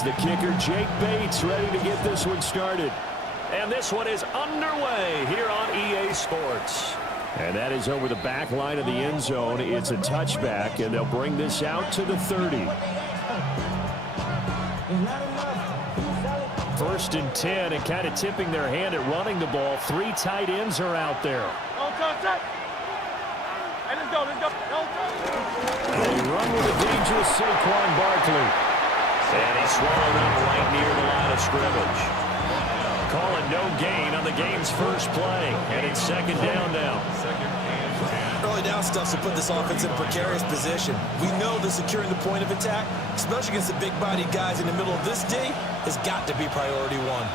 Here's the kicker, Jake Bates, ready to get this one started. And this one is underway here on EA Sports. And that is over the back line of the end zone. It's a touchback, and they'll bring this out to the 30. First and 10, and kind of tipping their hand at running the ball. 3 tight ends are out there. They run with a dangerous Saquon Barkley. And he's swallowed up right near the line of scrimmage. Calling no gain on the game's first play. And it's second down now. Early down stuff to put this offense in a precarious position. We know that securing the point of attack, especially against the big-bodied guys in the middle of this D, has got to be priority one.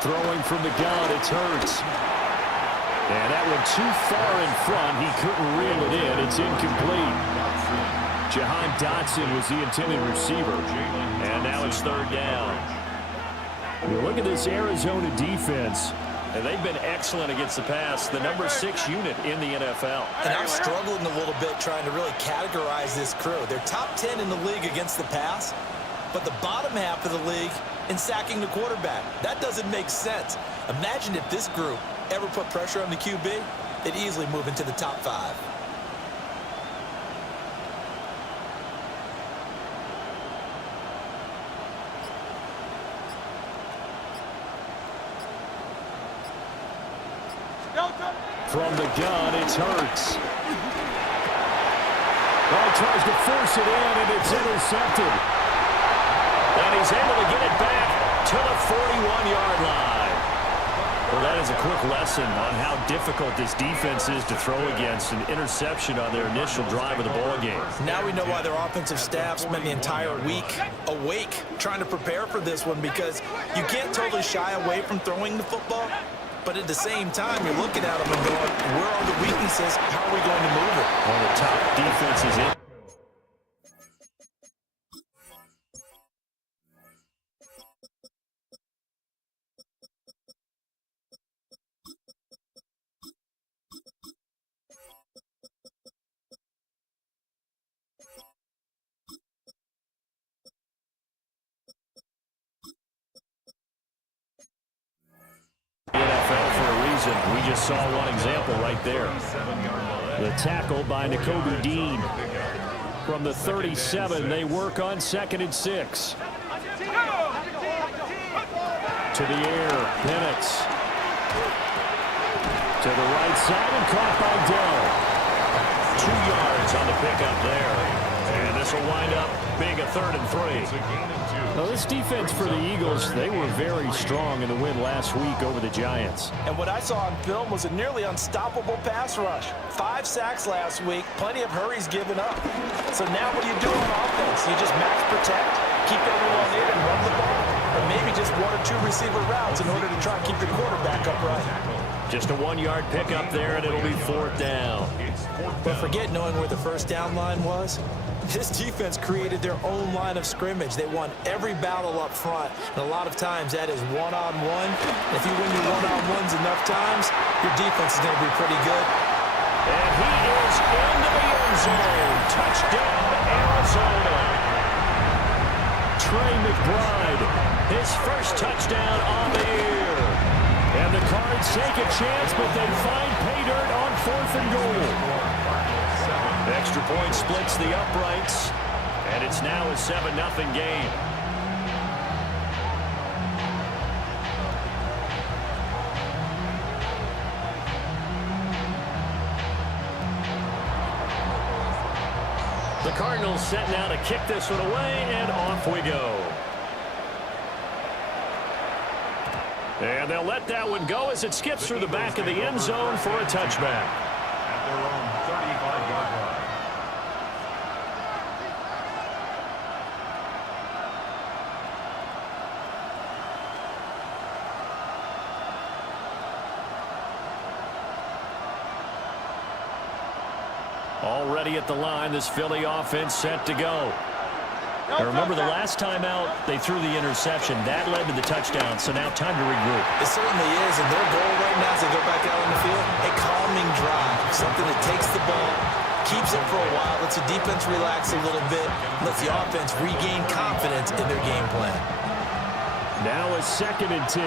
Throwing from the gun, it's Hurts. And that one too far in front. He couldn't reel it in. It's incomplete. Jahan Dotson was the intended receiver. And now it's third down. You look at this Arizona defense. And they've been excellent against the pass, the number 6 unit in the NFL. And I'm struggling a little bit trying to really categorize this crew. They're top 10 in the league against the pass, but the bottom half of the league in sacking the quarterback. That doesn't make sense. Imagine if this group ever put pressure on the QB, they'd easily move into the top 5. From the gun, it's Hurts. Ball tries to force it in, and it's intercepted. And he's able to get it back to the 41-yard line. Well, that is a quick lesson on how difficult this defense is to throw against an interception on their initial drive of the ball game. Now we know why their offensive staff spent the entire week awake trying to prepare for this one, because you can't totally shy away from throwing the football. But at the same time, you're looking at them and going, where are the weaknesses? How are we going to move it? One of the top defenses in. We just saw one example right there. The tackle by Nakobe Dean. From the 37, they work on 2nd and 6. To the air, Penix. To the right side and caught by Dell. 2 yards on the pickup there. And this will wind up being a 3rd and 3. Now, this defense for the Eagles, they were very strong in the win last week over the Giants. And what I saw on film was a nearly unstoppable pass rush. 5 sacks last week, plenty of hurries given up. So now what do you do on offense? You just max protect, keep everyone in and run the ball? Or maybe just 1 or 2 receiver routes in order to try and keep your quarterback upright? Just a 1-yard pickup there, and it'll be 4th down. But forget knowing where the first down line was. This defense created their own line of scrimmage. They won every battle up front, and a lot of times that is one-on-one. If you win your one-on-ones enough times, your defense is going to be pretty good. And he is into the end zone. Touchdown, Arizona. Trey McBride, his first touchdown on the year. And the Cards take a chance, but they find pay dirt on 4th and goal. Extra point splits the uprights, and it's now a 7-0 game. The Cardinals set now to kick this one away, and off we go. And they'll let that one go as it skips through the back of the end zone for a touchback. At their own 35-yard line. Already at the line, this Philly offense set to go. Now remember, the last time out, they threw the interception. That led to the touchdown, so now time to regroup. It certainly is, and their goal right now as they go back out on the field, a calming drive, something that takes the ball, keeps it for a while, and lets the defense relax a little bit, lets the offense regain confidence in their game plan. Now a 2nd and 10.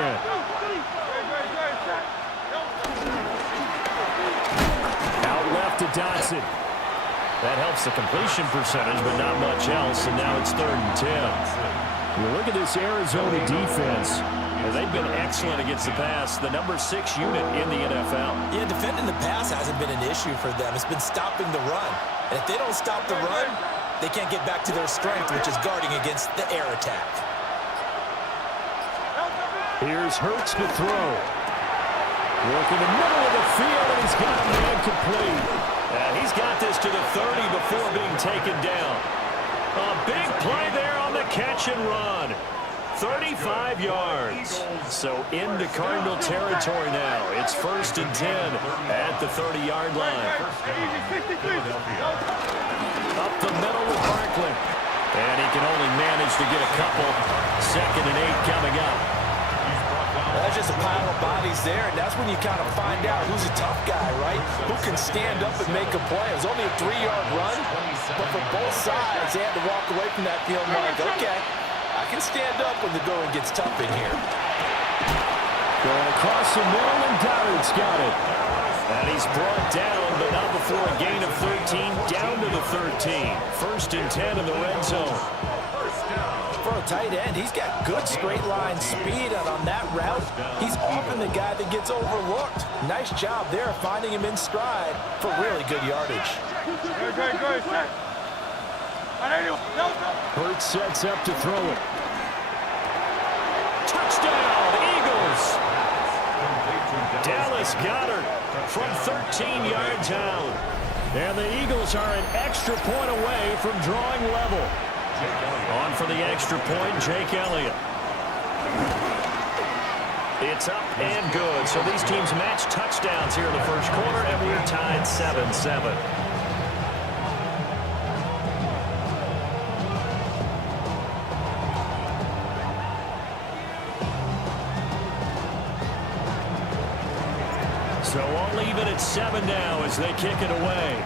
Out left to Dotson. That helps the completion percentage, but not much else, and now it's 3rd and 10. Well, look at this Arizona defense. And they've been excellent against the pass, the number 6 unit in the NFL. Yeah, defending the pass hasn't been an issue for them. It's been stopping the run. And if they don't stop the run, they can't get back to their strength, which is guarding against the air attack. Here's Hurts to throw. Work in the middle of the field, and he's got a man complete. He's got this to the 30 before being taken down. A big play there on the catch and run. 35 yards. So into Cardinal territory now. It's 1st and 10 at the 30-yard line. Up the middle with Barkley. And he can only manage to get a couple. 2nd and 8 coming up. That's just a pile of bodies there, and that's when you kind of find out who's a tough guy, right? Who can stand up and make a play. It was only a 3-yard run, but for both sides, they had to walk away from that field like, okay, I can stand up when the going gets tough in here. Going across the middle, and Goddard's got it. And he's brought down, but not before a gain of 13, down to the 13. 1st and 10 in the red zone. For a tight end, he's got good straight line speed, and on that route, he's often the guy that gets overlooked. Nice job there finding him in stride for really good yardage. Hurts sets up to throw it. Touchdown, Eagles! Dallas Goedert from 13 yards out. And the Eagles are an extra point away from drawing level. On for the extra point, Jake Elliott. It's up and good. So these teams match touchdowns here in the first quarter, and we're tied 7-7. So all even at 7 now as they kick it away.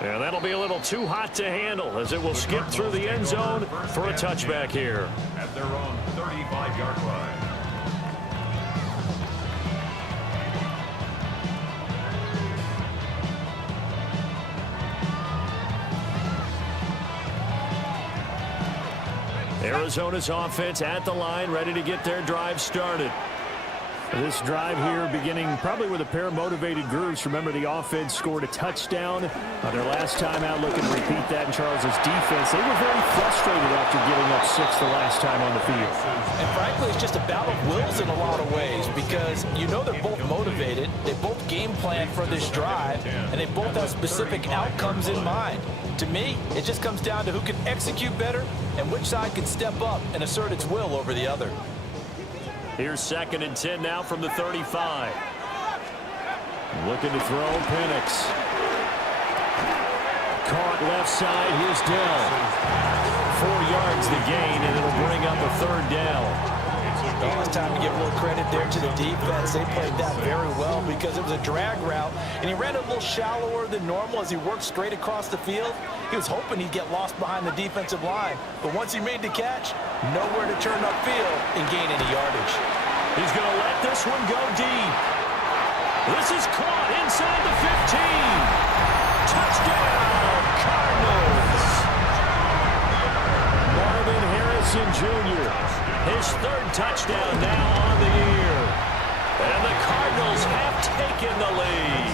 And that'll be a little too hot to handle as it will skip through the end zone for a touchback here. At their own 35-yard line. Arizona's offense at the line, ready to get their drive started. This drive here beginning probably with a pair of motivated groups. Remember, the offense scored a touchdown their last time out, looking to repeat that in Charles's defense. They were very frustrated after giving up 6 the last time on the field. And frankly, it's just a battle of wills in a lot of ways because you know they're both motivated, they both game plan for this drive, and they both have specific outcomes in mind. To me, it just comes down to who can execute better and which side can step up and assert its will over the other. Here's 2nd and 10 now from the 35. Looking to throw, Penix. Caught left side, here's Dell. 4 yards the gain, and it'll bring up a 3rd down. Well, it's time to give a little credit there to the defense. They played that very well because it was a drag route, and he ran a little shallower than normal as he worked straight across the field. He was hoping he'd get lost behind the defensive line, but once he made the catch, nowhere to turn upfield and gain any yardage. He's going to let this one go deep. This is caught inside the 15. Touchdown, Cardinals. Marvin Harrison Jr. His 3rd touchdown now on the year. And the Cardinals have taken the lead.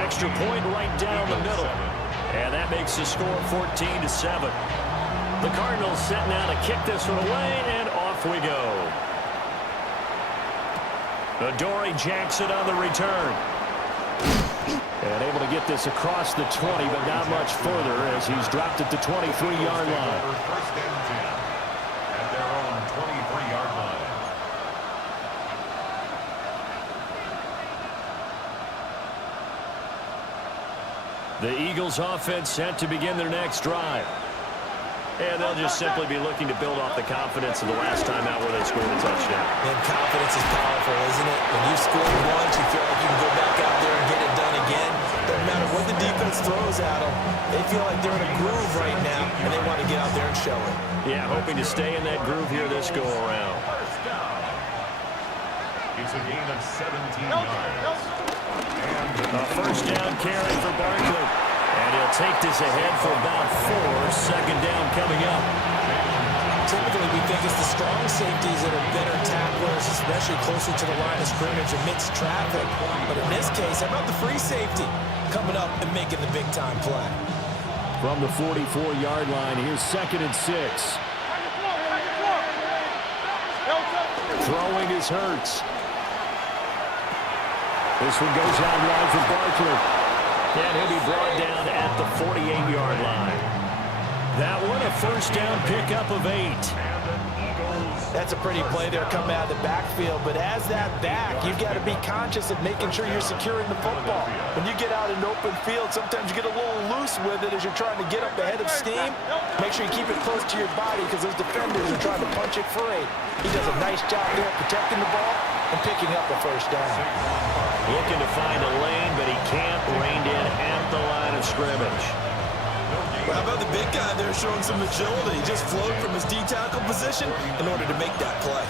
Extra point right down the middle. And that makes the score 14-7. The Cardinals set now to kick this one away, and off we go. Adoree Jackson on the return. And able to get this across the 20, but not much further as he's dropped at the 23-yard line. 1st and 10 at their own 23-yard line. The Eagles offense set to begin their next drive. And they'll just simply be looking to build off the confidence of the last time out where they scored a touchdown. And confidence is powerful, isn't it? When you score once, you feel like you can go back feel like they're in a groove right now, and they want to get out there and show it. Yeah, hoping to stay in that groove here this go-around. First down. It's a gain of 17 yards. A first down carry for Barkley. And he'll take this ahead for about 4. Second down coming up. Typically, we think it's the strong safeties that are better tacklers, especially closer to the line of scrimmage amidst traffic. But in this case, how about the free safety coming up and making the big-time play? From the 44-yard line, here's 2nd and 6. Throwing is Hurts. This one goes out wide for Barkley. And he'll be brought down at the 48-yard line. That one, a first down pickup of 8. That's a pretty play there coming out of the backfield, but as that back, you've got to be conscious of making sure you're securing the football. When you get out in open field, sometimes you get a little loose with it as you're trying to get up ahead of steam. Make sure you keep it close to your body because those defenders are trying to punch it free. He does a nice job there protecting the ball and picking up a first down. Looking to find a lane, but he can't. Reined in at the line of scrimmage. Well, how about the big guy there showing some agility? He just flowed from his D-tackle position in order to make that play.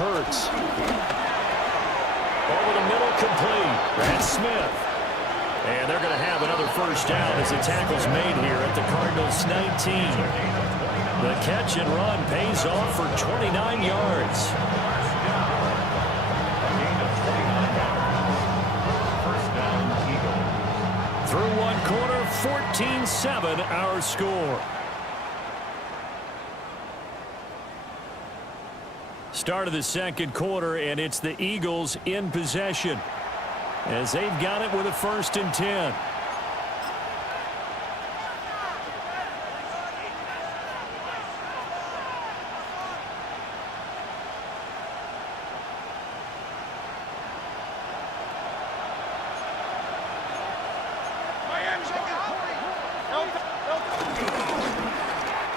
Hurts. Over the middle, complete. That's Smith. And they're going to have another first down as the tackle's made here at the Cardinals' 19. The catch and run pays off for 29 yards. Through one quarter, 14-7 our score. Start of the second quarter, and it's the Eagles in possession as they've got it with a 1st and 10.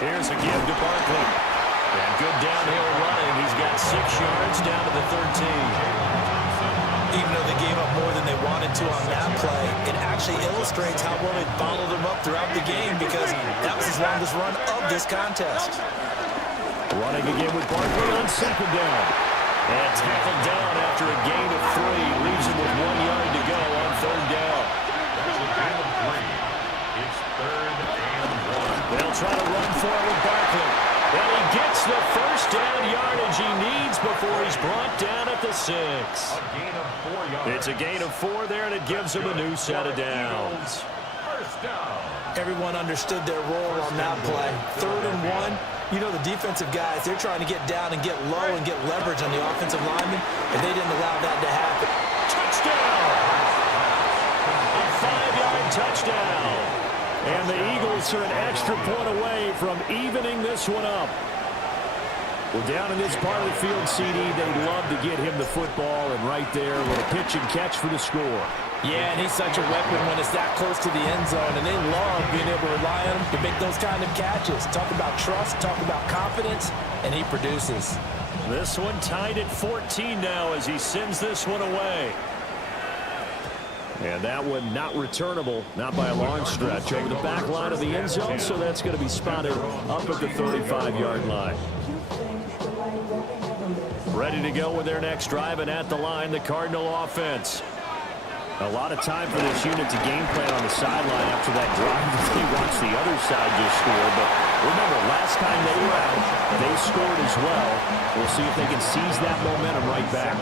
Here's a give to Barkley. And good downhill running. He's got 6 yards down to the 13. Even though they gave up more than they wanted to on that play, it actually illustrates how well they followed them up throughout the game because that was his longest run of this contest. Running again with Barkley on 2nd down. And tackled down after a gain of 3. Leaves him with 1 yard to go on 3rd down. That's a gain of 3. It's 3rd and 1. They'll try to run for it with Barkley. And he gets the first down yardage he needs before he's brought down at the 6. A gain of 4 yards. It's a gain of 4 there, and it gives him a new set of downs. First down. Everyone understood their role on that play. 3rd and 1. You know the defensive guys, they're trying to get down and get low and get leverage on the offensive linemen, and they didn't allow that to happen. Touchdown! A 5-yard touchdown. And the Eagles are an extra point away from evening this one up. Well, down in this part of the field, CD, they'd love to get him the football, and right there, with a pitch and catch for the score. Yeah, and he's such a weapon when it's that close to the end zone, and they love being able to rely on him to make those kind of catches. Talk about trust, talk about confidence, and he produces. This one tied at 14 now as he sends this one away. And that one not returnable, not by a long stretch, over the back line of the end zone, so that's going to be spotted up at the 35-yard line. Ready to go with their next drive, and at the line, the Cardinal offense. A lot of time for this unit to game plan on the sideline after that drive. They watched the other side just score, but remember, last time they were out, they scored as well. We'll see if they can seize that momentum right back.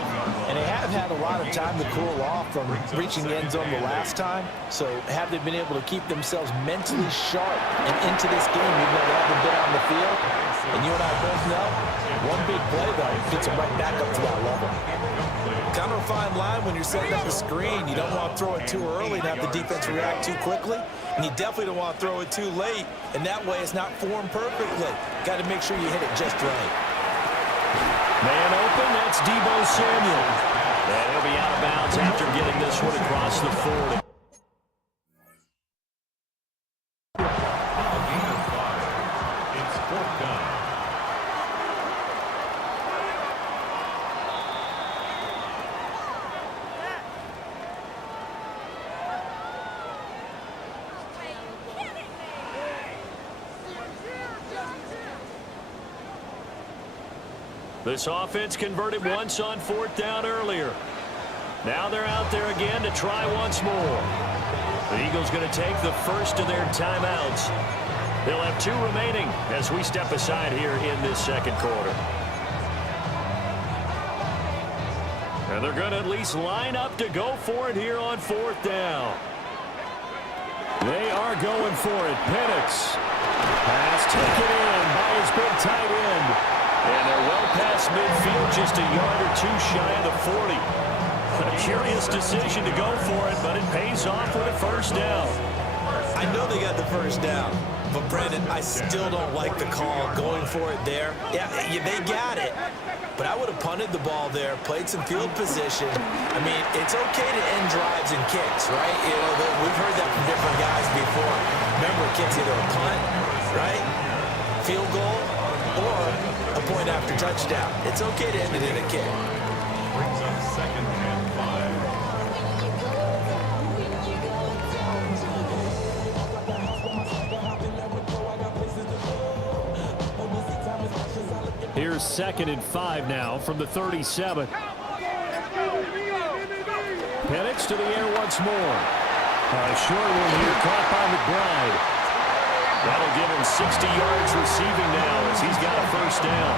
And they have had a lot of time to cool off from reaching the end zone the last time, so have they been able to keep themselves mentally sharp and into this game, even though they haven't been on the field? And you and I both know, one big play, though, gets them right back up to that level. Kind of a fine line when you're setting up a screen. You don't want to throw it too early and have the defense react too quickly, and you definitely don't want to throw it too late, and that way it's not formed perfectly. Got to make sure you hit it just right. Man open, that's Deebo Samuel. And he'll be out of bounds after getting this one across the 40. A gain of 5. It's 4th down. This offense converted once on 4th down earlier. Now they're out there again to try once more. The Eagles going to take the first of their timeouts. They'll have 2 remaining as we step aside here in this second quarter. And they're going to at least line up to go for it here on 4th down. They are going for it. Penix. Pass taken in by his big tight end. And they're well past midfield, just a yard or 2 shy of the 40. A curious decision to go for it, but it pays off with a first down. I know they got the first down, but Brandon, I still don't like the call going for it there. Yeah, they got it, but I would have punted the ball there, played some field position. I mean, it's okay to end drives and kicks, right? You know, we've heard that from different guys before. Remember, kicks either a punt, right, field goal, or a point after touchdown. It's okay to end it in a kick. Brings up 2nd and 5. Here's 2nd and 5 now from the 37. Penix to the air once more. A short one here, caught by McBride. That'll give him 60 yards receiving now as he's got a first down.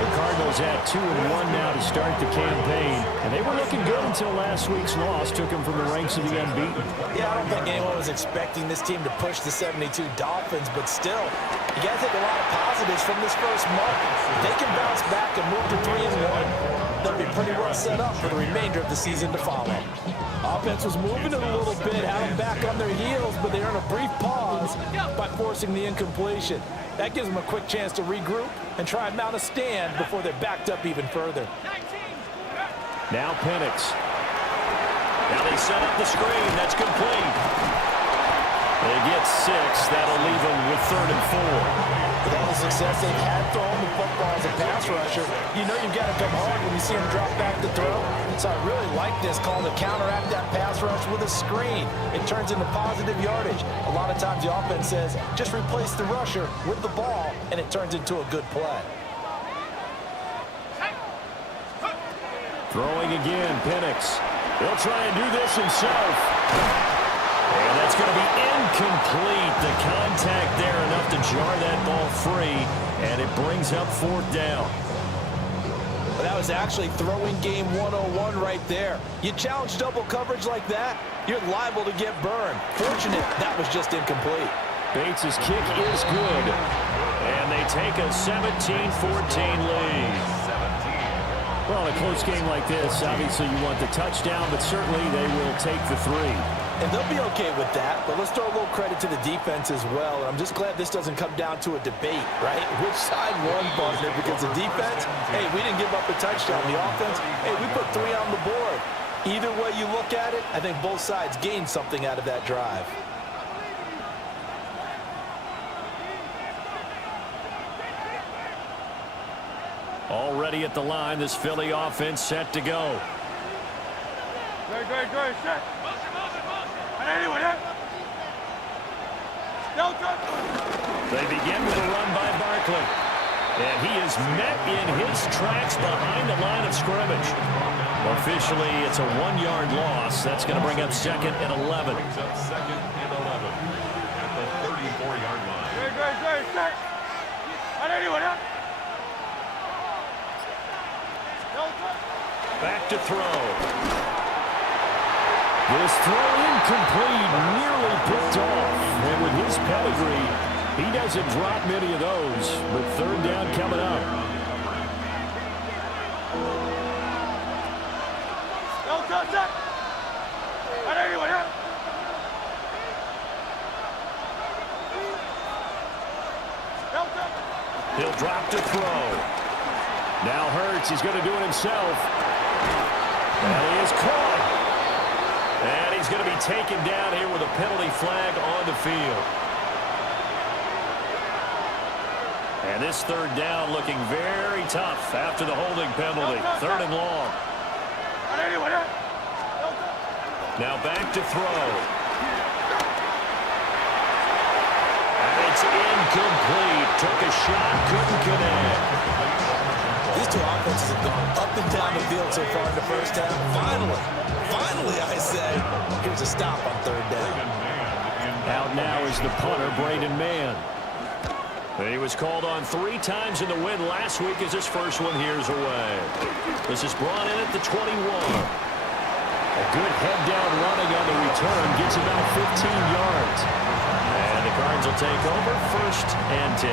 The Cardinals at 2-1 now to start the campaign. And they were looking good until last week's loss took them from the ranks of the unbeaten. Yeah, I don't think anyone was expecting this team to push the 72 Dolphins, but still, you got to take a lot of positives from this first month. If they can bounce back and move to 3-1, they'll be pretty well set up for the remainder of the season to follow. Offense was moving it a little bit, had them back on their heels, but they earned a brief pause by forcing the incompletion. That gives them a quick chance to regroup and try and mount a stand before they're backed up even further. Now Penix. Now they set up the screen. That's complete. They get 6. That'll leave them with 3rd and 4. With all the success they've had throwing the football as a pass rusher, you know you've got to come hard when you see them drop back to throw. So I really like this call to counteract that pass rush with a screen. It turns into positive yardage. A lot of times the offense says, just replace the rusher with the ball, and it turns into a good play. Throwing again, Penix. He'll try and do this himself. And that's going to be incomplete. The contact there enough to jar that ball free, and it brings up 4th down. Well, that was actually throwing game 101 right there. You challenge double coverage like that, you're liable to get burned. Fortunate that was just incomplete. Bates' kick is good. And they take a 17-14 lead. Well, in a close game like this, obviously you want the touchdown, but certainly they will take the 3. And they'll be okay with that, but let's throw a little credit to the defense as well. I'm just glad this doesn't come down to a debate, right? Which side won, partner? Because the defense, hey, we didn't give up a touchdown. The offense, hey, we put 3 on the board. Either way you look at it, I think both sides gained something out of that drive. Already at the line, this Philly offense set to go. Great, set. They begin with a run by Barkley. And he is met in his tracks behind the line of scrimmage. Officially, it's a 1-yard loss. That's going to bring up 2nd and 11. Brings up 2nd and 11 at the 34-yard line. Great, set. Back to throw. This throw incomplete, nearly picked off. And with his pedigree, he doesn't drop many of those. But 3rd down coming up. He'll drop to throw. Now Hurts, he's going to do it himself. And he is caught. And he's going to be taken down here with a penalty flag on the field. And this 3rd down looking very tough after the holding penalty. 3rd and long. Now back to throw. And it's incomplete. Took a shot, couldn't connect. These two offenses have gone up and down the field so far in the first half. Finally, I say, here's a stop on third down. Out now is the punter, Braden Mann. He was called on 3 times in the win last week as his first one here's away. This is brought in at the 21. A good head-down running on the return gets about 15 yards. And the Cards will take over 1st and 10.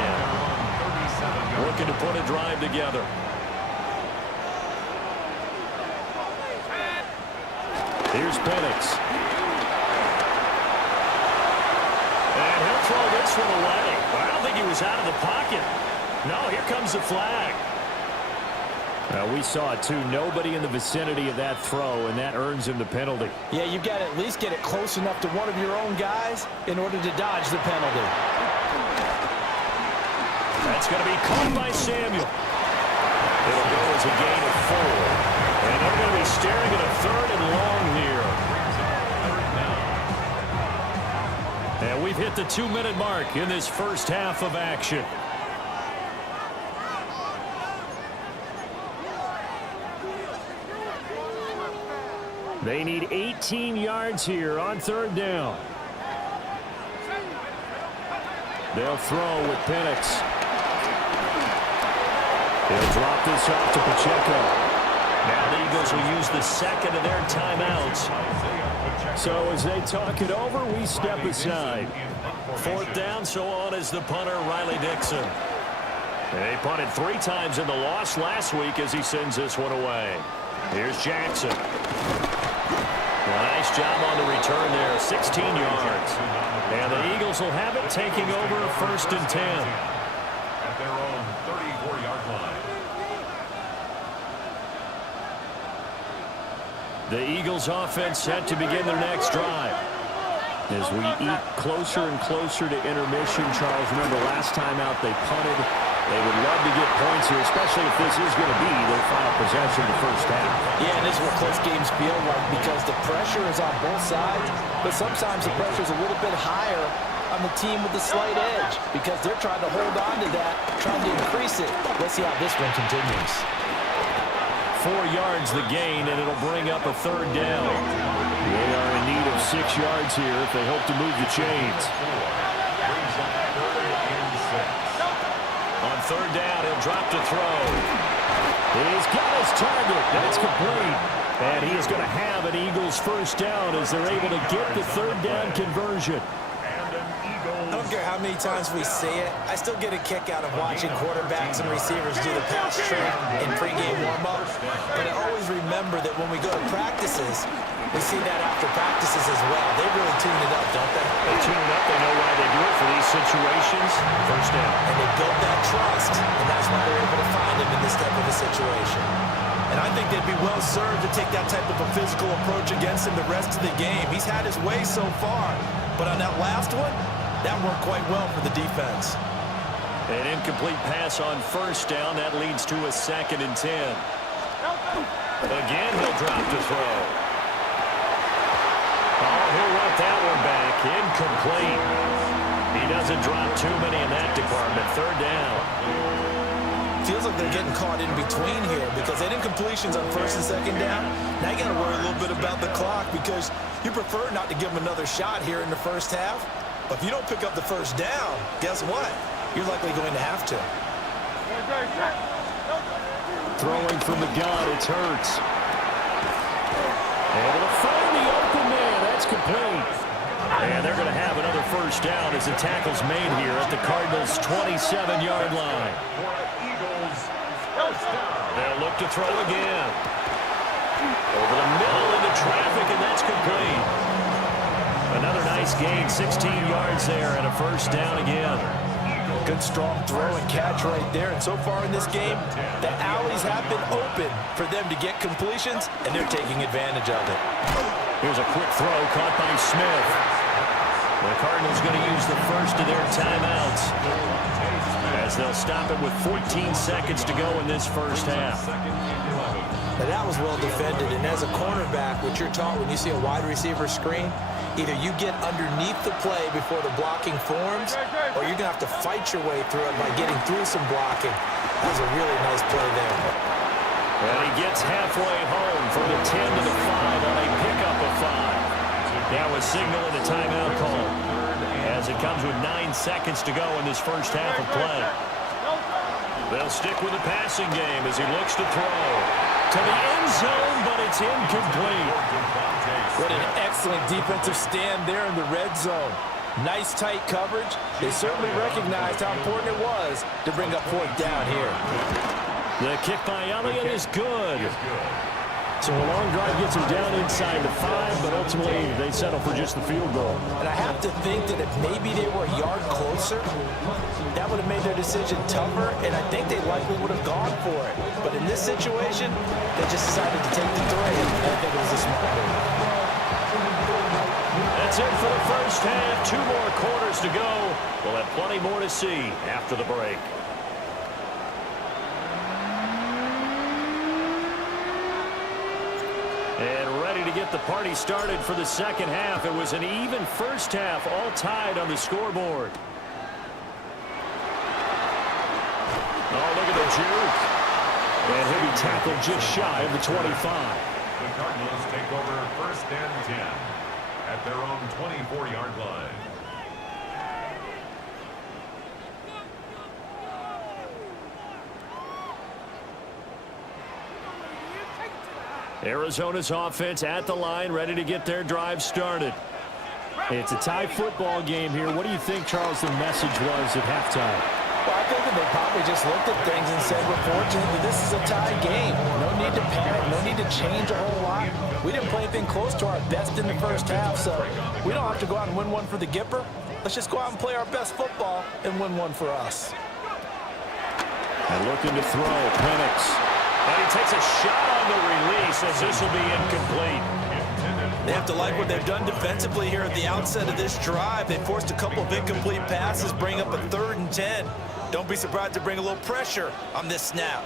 Looking to put a drive together. Here's Penix. And he'll throw this one away. I don't think he was out of the pocket. No, here comes the flag. We saw it too. Nobody in the vicinity of that throw, and that earns him the penalty. Yeah, you've got to at least get it close enough to one of your own guys in order to dodge the penalty. That's going to be caught by Samuel. It'll go as a gain of 4. And they're going to be staring at a 3rd and long here. And we've hit the 2-minute mark in this first half of action. They need 18 yards here on 3rd down. They'll throw with Penix. He'll drop this off to Pacheco. Now the Eagles will use the second of their timeouts. So as they talk it over, we step aside. 4th down, so on is the punter, Riley Dixon. They punted 3 times in the loss last week as he sends this one away. Here's Jackson. Well, nice job on the return there, 16 yards. And the Eagles will have it, taking over 1st and 10. At their own 34-yard line. The Eagles offense set to begin their next drive. As we eat closer and closer to intermission, Charles, remember last time out they punted. They would love to get points here, especially if this is going to be their final possession of the first half. Yeah, and this is what close games feel like because the pressure is on both sides, but sometimes the pressure is a little bit higher on the team with the slight edge because they're trying to hold on to that, trying to increase it. Let's see how this one continues. 4 yards the gain, and it'll bring up a 3rd down. They are in need of 6 yards here if they hope to move the chains. On 3rd down, he'll drop to throw. He's got his target. That's complete. And he is going to have an Eagles first down as they're able to get the 3rd down conversion. I don't care how many times we see it, I still get a kick out of watching quarterbacks and receivers do the pass trick in pregame warm-up. But I always remember that when we go to practices, we see that after practices as well. They really tune it up, don't they? They tune it up. They know why they do it for these situations. First down. And they build that trust, and that's why they're able to find him in this type of a situation. And I think they'd be well served to take that type of a physical approach against him the rest of the game. He's had his way so far, but on that last one, that worked quite well for the defense. An incomplete pass on 1st down. That leads to a 2nd and 10. Again, he'll drop to throw. Oh, he'll run that one back. Incomplete. He doesn't drop too many in that department. 3rd down. Feels like they're getting caught in between here because they did incompletions on 1st and 2nd down. Now you got to worry a little bit about the clock because you prefer not to give them another shot here in the first half. But if you don't pick up the 1st down, guess what? You're likely going to have to. Throwing from the gun, it's Hurts. Able to find the open man. That's complete. And they're going to have another 1st down as the tackle's made here at the Cardinals' 27-yard line. They'll look to throw again. Over the middle into traffic, and that's complete. Another nice gain, 16 yards there, and a 1st down again. Good strong throw and catch right there. And so far in this game, the alleys have been open for them to get completions, and they're taking advantage of it. Here's a quick throw caught by Smith. The Cardinals going to use the 1st of their timeouts as they'll stop it with 14 seconds to go in this first half. Now that was well defended, and as a cornerback, what you're taught when you see a wide receiver screen, Either you get underneath the play before the blocking forms, or you're going to have to fight your way through it by getting through some blocking. That was a really nice play there. And he gets halfway home from the 10 to the 5 on a pickup of 5. Now a signal and a timeout call as it comes with 9 seconds to go in this first half of play. They'll stick with the passing game as he looks to throw to the end zone, but it's incomplete. What an excellent defensive stand there in the red zone. Nice tight coverage. They certainly recognized how important it was to bring up fourth down here. The kick by Elliott is good. So a long drive gets him down inside the 5, but ultimately they settle for just the field goal. And I have to think that if maybe they were a yard closer, that would have made their decision tougher, and I think they likely would have gone for it. But in this situation, they just decided to take the three, and I think it was a smart move. That's it for the first half. 2 more quarters to go. We'll have plenty more to see after the break. And ready to get the party started for the second half. It was an even first half, all tied on the scoreboard. Oh, look at the juke. And he'll be tackled just shy of the 25. The Cardinals take over first and 10 at their own 24-yard line. Arizona's offense at the line, ready to get their drive started. It's a tie football game here. What do you think, Charles, the message was at halftime? Well, I think that they probably just looked at things and said, we're fortunate that this is a tie game. No need to panic, no need to change a whole lot. We didn't play anything close to our best in the first half, so we don't have to go out and win one for the Gipper. Let's just go out and play our best football and win one for us. And looking to throw, Penix. And he takes a shot on the release as this will be incomplete. They have to like what they've done defensively here at the outset of this drive. They forced a couple of incomplete passes, bring up a 3rd and 10. Don't be surprised to bring a little pressure on this snap.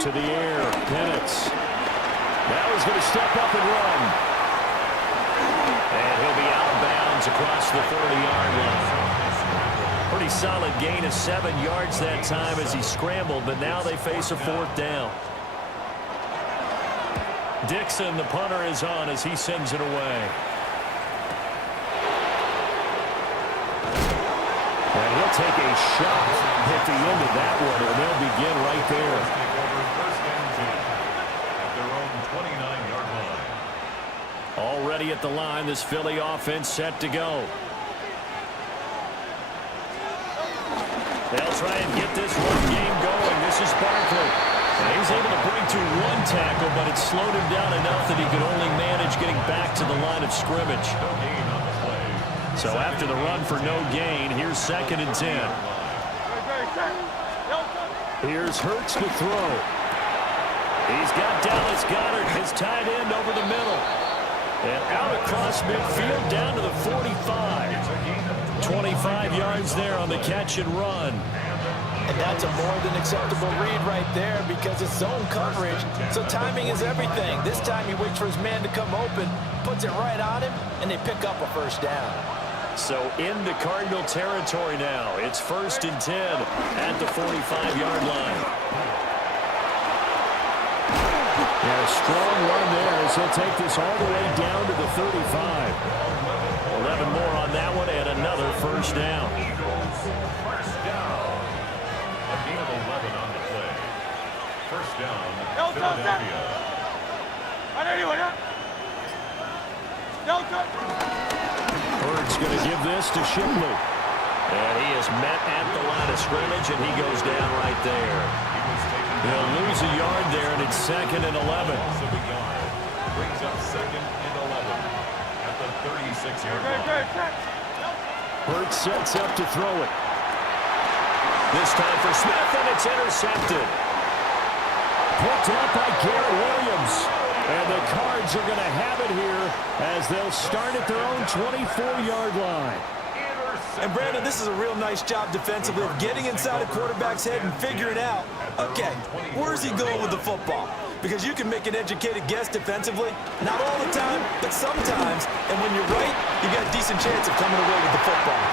To the air, Penix. Now he's going to step up and run. And he'll be out of bounds across the 40-yard line. Pretty solid gain of 7 yards that time as he scrambled, but now they face a 4th down. Dixon, the punter, is on as he sends it away. And he'll take a shot at the end of that one, and they'll begin right there. Take over first and 10 at their own 29-yard line. Already at the line, this Philly offense set to go. They'll try and get this run game going. This is Barkley. And he's able to bring to 1 tackle, but it slowed him down enough that he could only manage getting back to the line of scrimmage. No gain on the play. So after the run for no gain, here's 2nd and 10. Here's Hurts to throw. He's got Dallas Goedert, his tight end, over the middle. And out across midfield down to the 45. 25 yards there on the catch and run. And that's a more than acceptable read right there because it's zone coverage, so timing is everything. This time he waits for his man to come open, puts it right on him, and they pick up a 1st down. So into Cardinal territory now. It's 1st and 10 at the 45-yard line. Yeah, a strong run there as he'll take this all the way down to the 35. 11 more on that one and another 1st down. First down. A gain of 11 on the play. First down, Philadelphia. Bird's going to give this to Shipley. And he is met at the line of scrimmage, and he goes down right there. He'll lose a yard there, and it's 2nd and 11. Brings up 2nd and 11 at the 36-yard line. Hurts sets up to throw it. This time for Smith, and it's intercepted. Picked up by Garrett Williams. And the Cards are going to have it here as they'll start at their own 24-yard line. And Brandon, this is a real nice job defensively of getting inside a quarterback's head and figuring out, okay, where's he going with the football? because you can make an educated guess defensively. Not all the time, but sometimes. And when you're right, you got a decent chance of coming away with the football.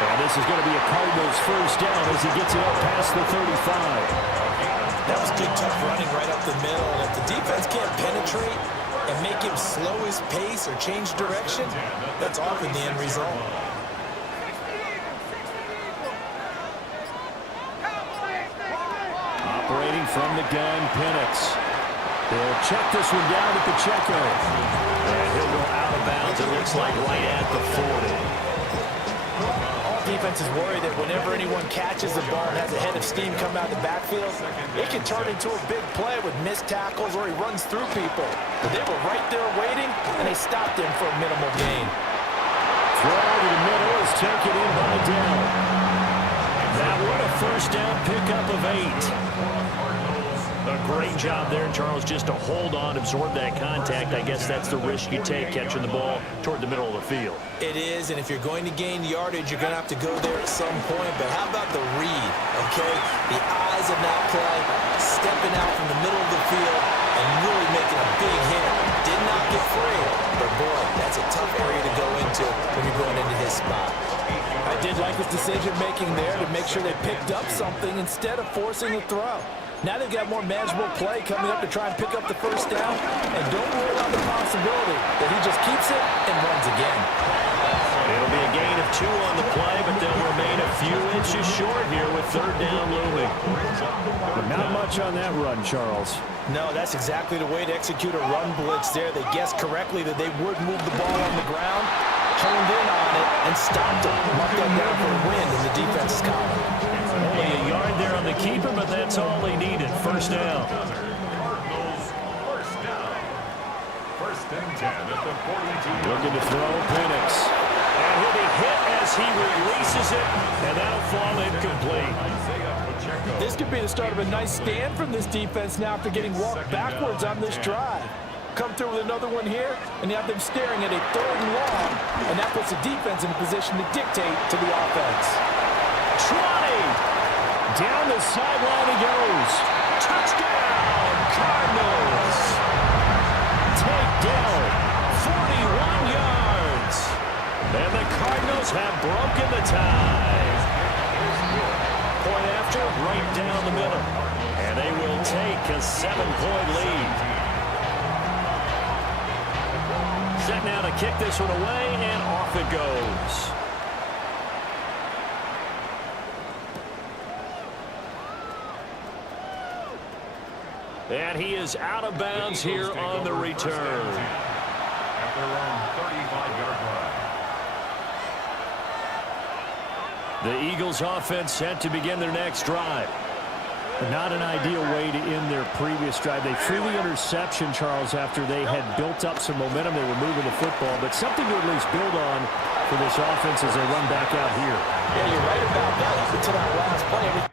And this is going to be a Cardinals first down as he gets it up past the 35. That was good, tough running right up the middle. And if the defense can't penetrate and make him slow his pace or change direction, that's often the end result. Operating from the gun, Penix. They'll check this one down at the Pacheco. And he'll go out of bounds, it looks like, right at the 40. All defenses worry that whenever anyone catches the ball and has a head of steam come out of the backfield, it can turn into a big play with missed tackles or he runs through people. But they were right there waiting, and they stopped him for a minimal gain. Throw to the middle is taken in by Dell. That would a first down pickup of 8. A great job there, Charles, just to hold on, absorb that contact. I guess that's the risk you take, catching the ball toward the middle of the field. It is, and if you're going to gain yardage, you're going to have to go there at some point. But how about the read, okay? The eyes of that play, stepping out from the middle of the field and really making a big hit. Did not get free, but boy, that's a tough area to go into when you're going into his spot. I did like his decision-making there to make sure they picked up something instead of forcing a throw. Now they've got more manageable play coming up to try and pick up the first down. And don't rule out the possibility that he just keeps it and runs again. It'll be a gain of 2 on the play, but they'll remain a few inches short here with third down looming. Not much on that run, Charles. No, that's exactly the way to execute a run blitz there. They guessed correctly that they would move the ball on the ground, honed in on it, and stopped it. Marked that down for a win in the defense's column. Only a yard there on the keeper, but that's all he needed. First down. Cardinals first down. First and 10 at the 42. Looking to throw, Penix. And he'll be hit as he releases it, and that'll fall incomplete. This could be the start of a nice stand from this defense now after getting walked backwards on this drive. Come through with another one here, and you have them staring at a 3rd and long, and that puts the defense in a position to dictate to the offense. Trotting! Down the sideline he goes. Touchdown, Cardinals! Take down. 41 yards. And the Cardinals have broken the tie. Point after, right down the middle. And they will take a 7-point lead. Set now to kick this one away, and off it goes. And he is out of bounds here on the return. At their own 35-yard line. The Eagles offense set to begin their next drive. Not an ideal way to end their previous drive. They threw the interception, Charles, after they had built up some momentum. They were moving the football, but something to at least build on for this offense as they run back out here. Yeah, you're right about that. Up until that last play.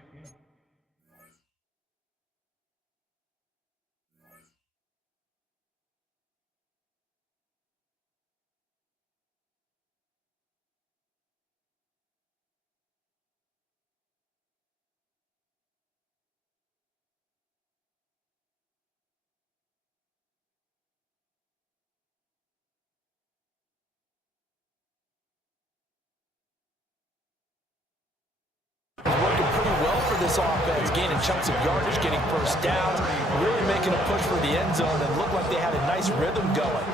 Working pretty well for this offense, gaining chunks of yardage, getting first downs, really making a push for the end zone, and looked like they had a nice rhythm going.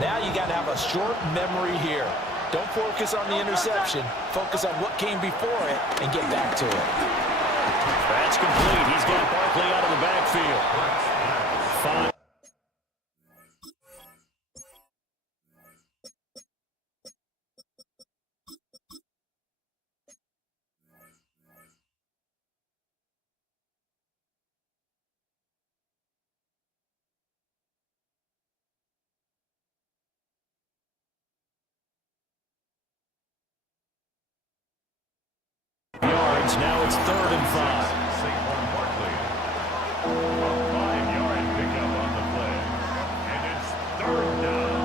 Now you got to have a short memory here. Don't focus on the interception. Focus on what came before it and get back to it. That's complete. He's got Barkley out of the backfield. 5. Yards. Now it's 3rd and 5. Saquon Barkley. A 5-yard pickup on the play. And it's 3rd down.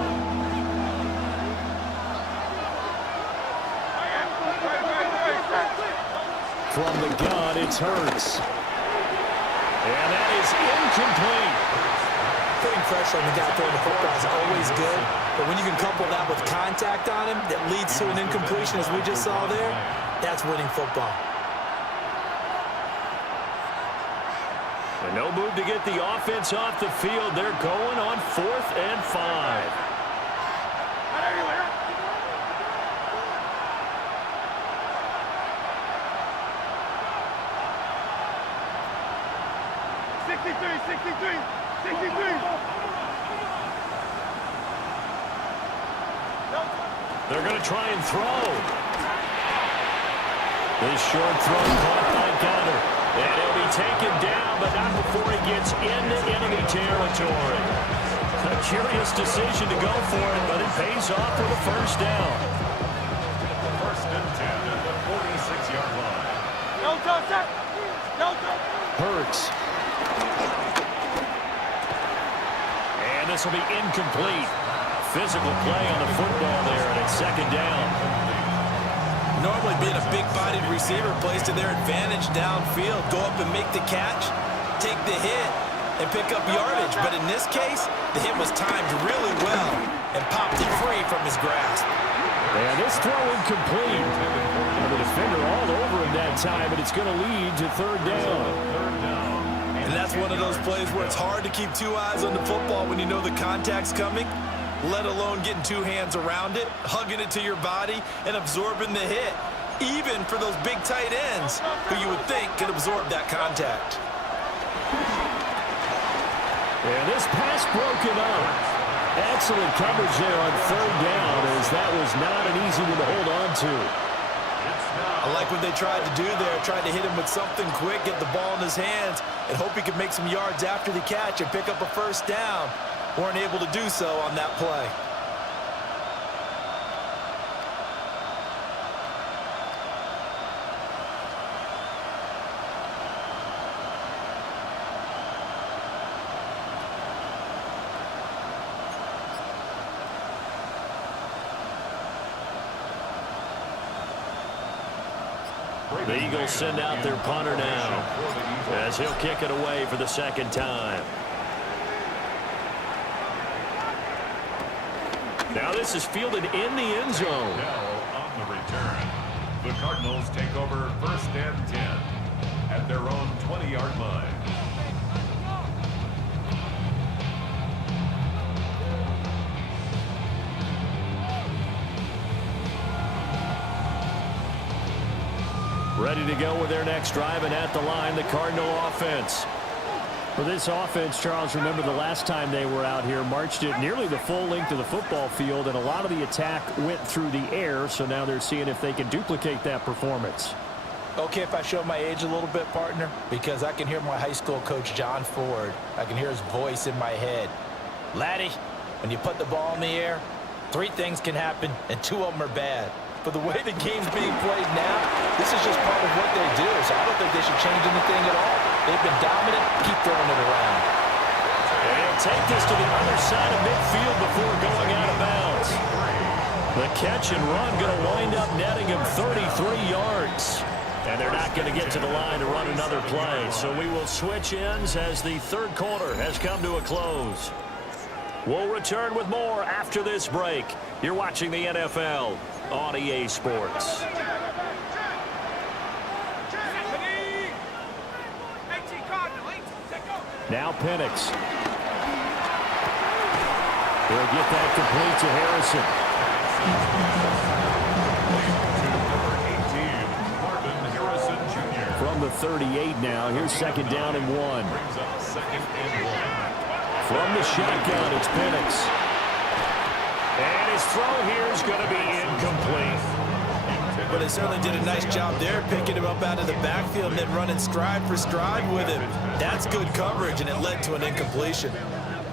From the gun, it's Hurts. And that is incomplete. Putting pressure on the guy throwing the football is always good, but when you can couple that with contact on him that leads to an incompletion, as we just saw there, that's winning football. And no move to get the offense off the field. They're going on 4th and 5. They're going to try and throw. This short throw caught by Gunner. And he'll be taken down, but not before he gets into enemy territory. A curious decision to go for it, but it pays off for the first down. 1st and 10 at the 46-yard line. Hurts. And this will be incomplete. Physical play on the football there, and it's 2nd down. Normally being a big-bodied receiver plays to their advantage downfield. Go up and make the catch, take the hit, and pick up yardage. But in this case, the hit was timed really well and popped it free from his grasp. And this throw incomplete. And the defender all over him that time, and it's going to lead to 3rd down. And that's one of those plays where it's hard to keep two eyes on the football when you know the contact's coming, let alone getting two hands around it, hugging it to your body, and absorbing the hit, even for those big tight ends who you would think could absorb that contact. And this pass broken up. Excellent coverage there on 3rd down, as that was not an easy one to hold on to. I like what they tried to do there, tried to hit him with something quick, get the ball in his hands, and hope he could make some yards after the catch and pick up a 1st down. Weren't able to do so on that play. The Eagles send out their punter now, as he'll kick it away for the 2nd time. Now this is fielded in the end zone. Now on the return, the Cardinals take over 1st and 10 at their own 20-yard line. Ready to go with their next drive, and at the line, the Cardinal offense. For this offense, Charles, remember the last time they were out here, marched it nearly the full length of the football field, and a lot of the attack went through the air, so now they're seeing if they can duplicate that performance. Okay, if I show my age a little bit, partner, because I can hear my high school coach, John Ford. I can hear his voice in my head. Laddie, when you put the ball in the air, 3 things can happen, and 2 of them are bad. But the way the game's being played now, this is just part of what they do, so I don't think they should change anything at all. They've been dominant. Keep throwing it around. And he'll take this to the other side of midfield before going out of bounds. The catch and run going to wind up netting him 33 yards. And they're not going to get to the line to run another play. So we will switch ends as the 3rd quarter has come to a close. We'll return with more after this break. You're watching the NFL on EA Sports. Now Penix. He'll get that complete to Harrison. Marvin Harrison Jr. From the 38 now, here's 2nd down and 1. Brings up 2nd and 1. From the shotgun, it's Penix. And his throw here is going to be incomplete. But they certainly did a nice job there, picking him up out of the backfield and then running stride for stride with him. That's good coverage, and it led to an incompletion.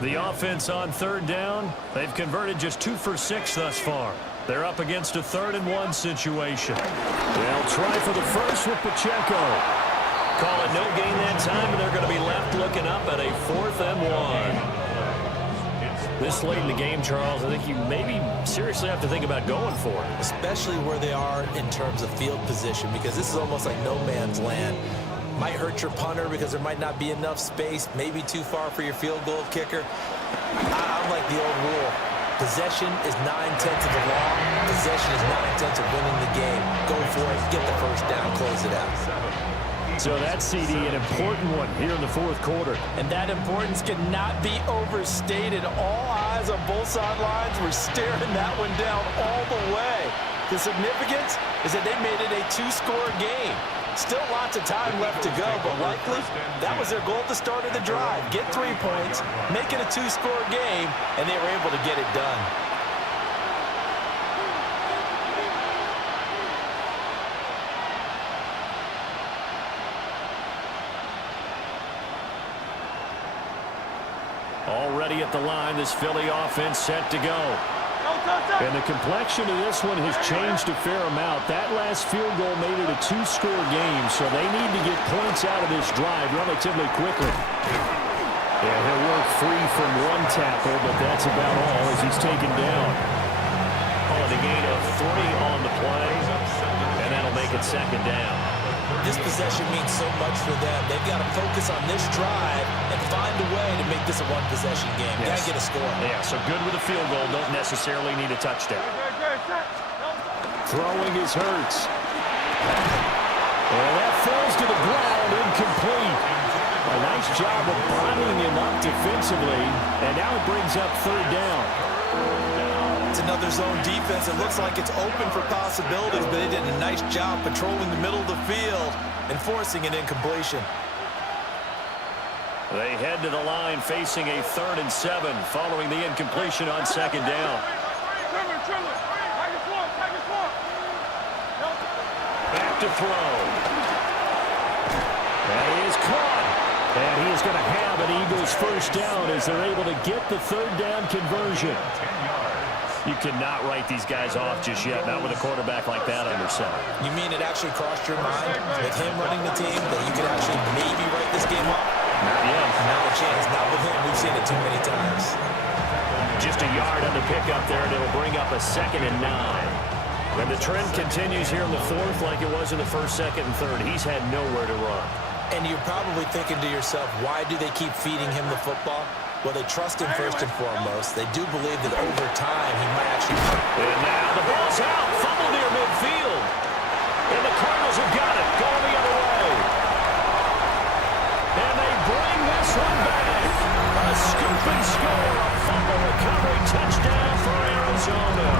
The offense on 3rd down, they've converted just 2 for 6 thus far. They're up against a 3rd and 1 situation. They'll try for the first with Pacheco. Call it no gain that time, and they're going to be left looking up at a 4th and 1. This late in the game, Charles, I think you maybe seriously have to think about going for it. Especially where they are in terms of field position, because this is almost like no man's land. Might hurt your punter because there might not be enough space, maybe too far for your field goal kicker. I'm like the old rule. Possession is 9/10 of the law. Possession is 9/10 of winning the game. Go for it, get the first down, close it out. So that's, CD, an important one here in the fourth quarter. And that importance cannot be overstated. All eyes on both sidelines were staring that one down all the way. The significance is that they made it a two-score game. Still lots of time left to go, but likely that was their goal at the start of the drive. Get 3 points, make it a two-score game, and they were able to get it done. Already at the line, this Philly offense set to go. And the complexion of this one has changed a fair amount. That last field goal made it a two-score game, so they need to get points out of this drive relatively quickly. Yeah, he'll work free from one tackle, but that's about all as he's taken down. Oh, the gain of 3 on the play, and that'll make it second down. This possession means so much for them. They've got to focus on this drive and find a way to make this a one-possession game. Yes. Got to get a score. Yeah, so good with a field goal. Don't necessarily need a touchdown. Throwing is Hurts. And that falls to the ground, incomplete. A nice job of binding him up defensively, and now it brings up third down. It's another zone defense. It looks like it's open for possibilities, but they did a nice job patrolling the middle of the field and forcing an incompletion. They head to the line facing a 3rd and 7 following the incompletion on second down. Back to throw. And he is caught. And he is going to have an Eagles first down as they're able to get the third down conversion. You cannot write these guys off just yet, not with a quarterback like that under center. You mean it actually crossed your mind with him running the team that you could actually maybe write this game up? Not yet. Not a chance. Not with him. We've seen it too many times. Just a yard on the pickup there, and it'll bring up a 2nd and 9. And the trend continues here in the fourth like it was in the first, second, and third. He's had nowhere to run. And you're probably thinking to yourself, why do they keep feeding him the football? Well, they trust him first and foremost. They do believe that over time he might actually... And now the ball's out. Fumble near midfield. And the Cardinals have got it. Going the other way. And they bring this one back. A scoop and score. A fumble recovery touchdown for Arizona.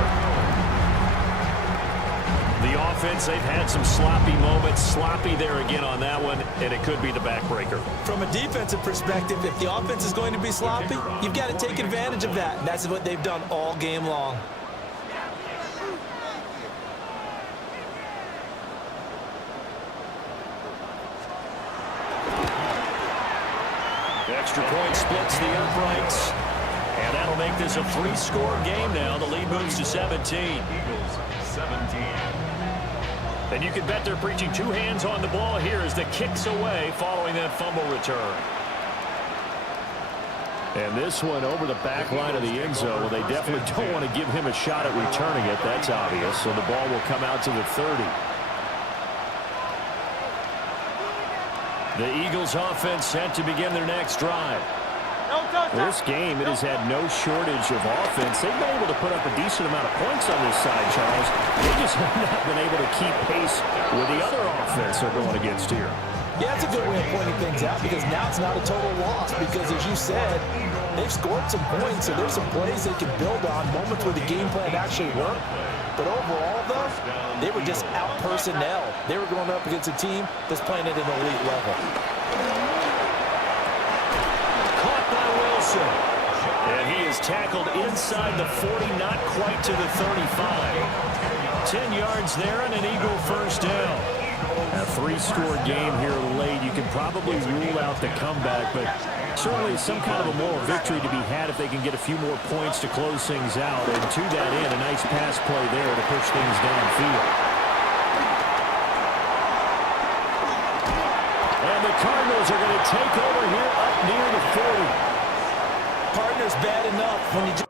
The offense, they've had some sloppy moments. Sloppy there again on that one, and it could be the backbreaker. From a defensive perspective, if the offense is going to be sloppy, you've got to take advantage of that. And that's what they've done all game long. The extra point splits the uprights. And that'll make this a 3-score game now. The lead moves to 17. Eagles 17. And you can bet they're preaching 2 hands on the ball here as the kick's away following that fumble return. And this one over the back line of the end zone. Well, they definitely don't want to give him a shot at returning it. That's obvious. So the ball will come out to the 30. The Eagles offense set to begin their next drive. This game, it has had no shortage of offense. They've been able to put up a decent amount of points on this side, Charles. They just have not been able to keep pace with the other offense they're going against here. Yeah, it's a good way of pointing things out because now it's not a total loss because, as you said, they've scored some points, so there's some plays they can build on, moments where the game plan actually worked. But overall, though, they were just out-personnel. They were going up against a team that's playing at an elite level. Caught by Wilson. And he is tackled inside the 40, not quite to the 35. 10 yards there and an Eagle first down. A 3-score game here late. You can probably rule out the comeback, but certainly some kind of a moral victory to be had if they can get a few more points to close things out. And to that end, a nice pass play there to push things downfield. And the Cardinals are going to take over here up near the 40. Partner's bad enough when you just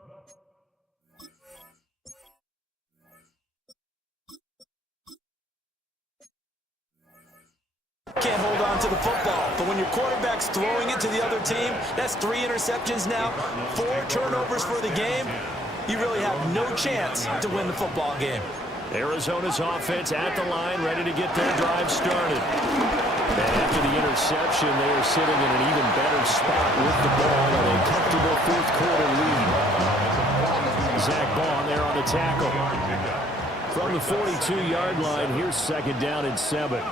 Can't hold on to the football, but when your quarterback's throwing it to the other team, that's 3 interceptions now, 4 turnovers for the game. You really have no chance to win the football game. Arizona's offense at the line, ready to get their drive started. And after the interception, they are sitting in an even better spot with the ball and a comfortable fourth-quarter lead. Zach Baun there on the tackle. From the 42-yard line, here's 2nd down and 7.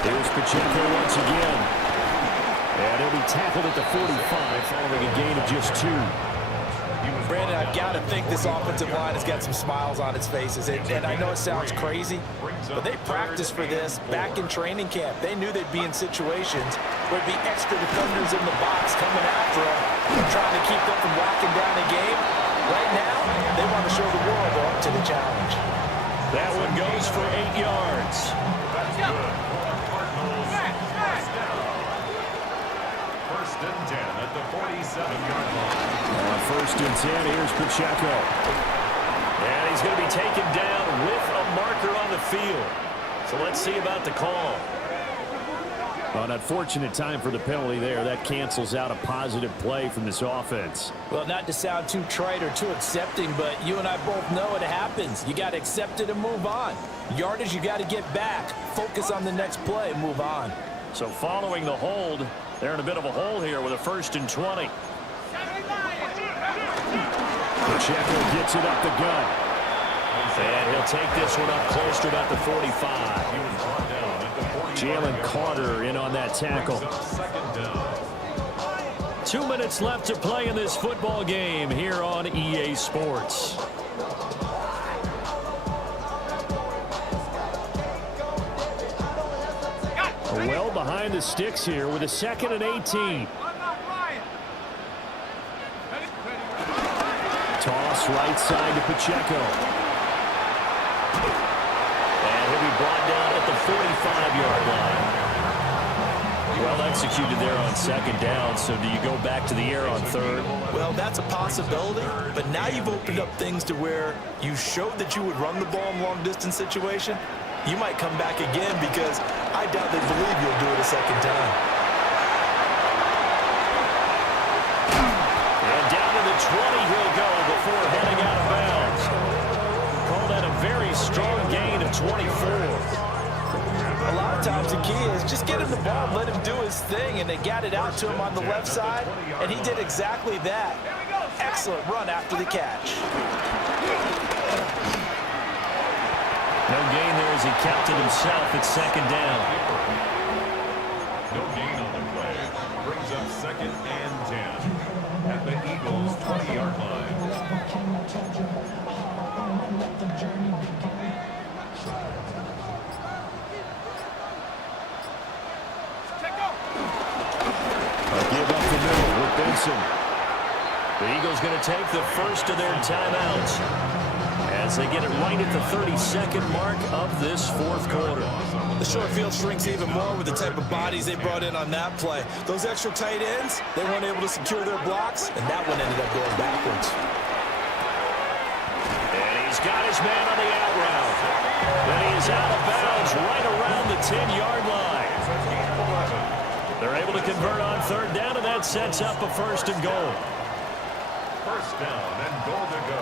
Here's Pacheco once again. And he'll be tackled at the 45 following a gain of just 2. Brandon, I've got to think this offensive line has got some smiles on its faces. And I know it sounds crazy, but they practiced for this back in training camp. They knew they'd be in situations where there'd be extra defenders in the box coming after them, trying to keep them from locking down a game. Right now, they want to show the world they're up to the challenge. That one goes for 8 yards. That's good. First and 10 at the 47-yard line. First and 10, here's Pacheco. And he's going to be taken down with a marker on the field. So let's see about the call. An unfortunate time for the penalty there. That cancels out a positive play from this offense. Well, not to sound too trite or too accepting, but you and I both know it happens. You got to accept it and move on. Yardage, you got to get back. Focus on the next play and move on. So following the hold, they're in a bit of a hole here with a 1st and 20. Pacheco gets it up the gut. And he'll take this one up close to about the 45. He was brought down at the 40. Jalen Carter in on that tackle. 2nd down. 2 minutes left to play in this football game here on EA Sports. Well behind the sticks here with a 2nd and 18. Toss right side to Pacheco. And he'll be brought down at the 45-yard line. Well executed there on 2nd down, so do you go back to the air on 3rd? Well, that's a possibility, but now you've opened up things to where you showed that you would run the ball in long-distance situation. You might come back again because I doubt they believe you'll do it a 2nd time. And down to the 20 he'll go before heading out of bounds. Call that a very strong gain of 24. A lot of times the key is just get him the ball, let him do his thing, and they got it out to him on the left side, and he did exactly that. Excellent run after the catch. No gain there as he kept it himself at 2nd down. No gain on the play. Brings up 2nd and 10 at the Eagles' 20-yard line. Give up the middle with Benson. The Eagles going to take the first of their timeouts as they get it right at the 32nd mark of this 4th quarter. The short field shrinks even more with the type of bodies they brought in on that play. Those extra tight ends, they weren't able to secure their blocks, and that one ended up going backwards. And he's got his man on the out route. Then he is out of bounds right around the 10-yard line. They're able to convert on 3rd down, and that sets up a 1st and goal. 1st down and goal to go.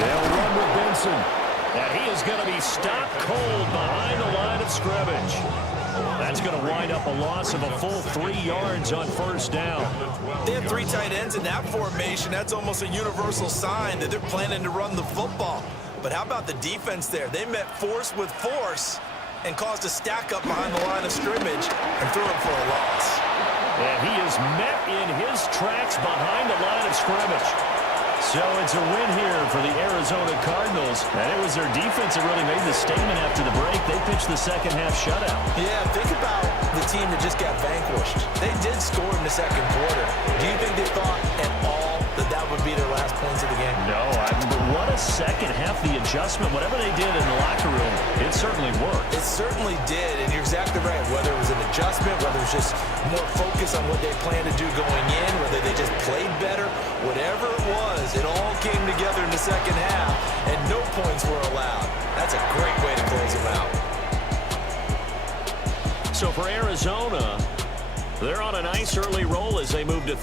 They'll run with Benson. And he is going to be stopped cold behind the line of scrimmage. That's going to wind up a loss of a full 3 yards on 1st down. They have 3 tight ends in that formation. That's almost a universal sign that they're planning to run the football. But how about the defense there? They met force with force and caused a stack up behind the line of scrimmage and threw him for a loss. And he is met in his tracks behind the line of scrimmage. So it's a win here for the Arizona Cardinals. And it was their defense that really made the statement after the break. They pitched the second-half shutout. Yeah, think about the team that just got vanquished. They did score in the 2nd quarter. Do you think they thought at all that that would be their last points of the game? No, but what a second half. The adjustment, whatever they did in the locker room, it certainly worked. It certainly did, and you're exactly right. Whether it was an adjustment, whether it was just more focus on what they planned to do going in, whether they just played better, whatever it was, it all came together in the 2nd half, and no points were allowed. That's a great way to close them out. So for Arizona, they're on a nice early roll as they move to 3.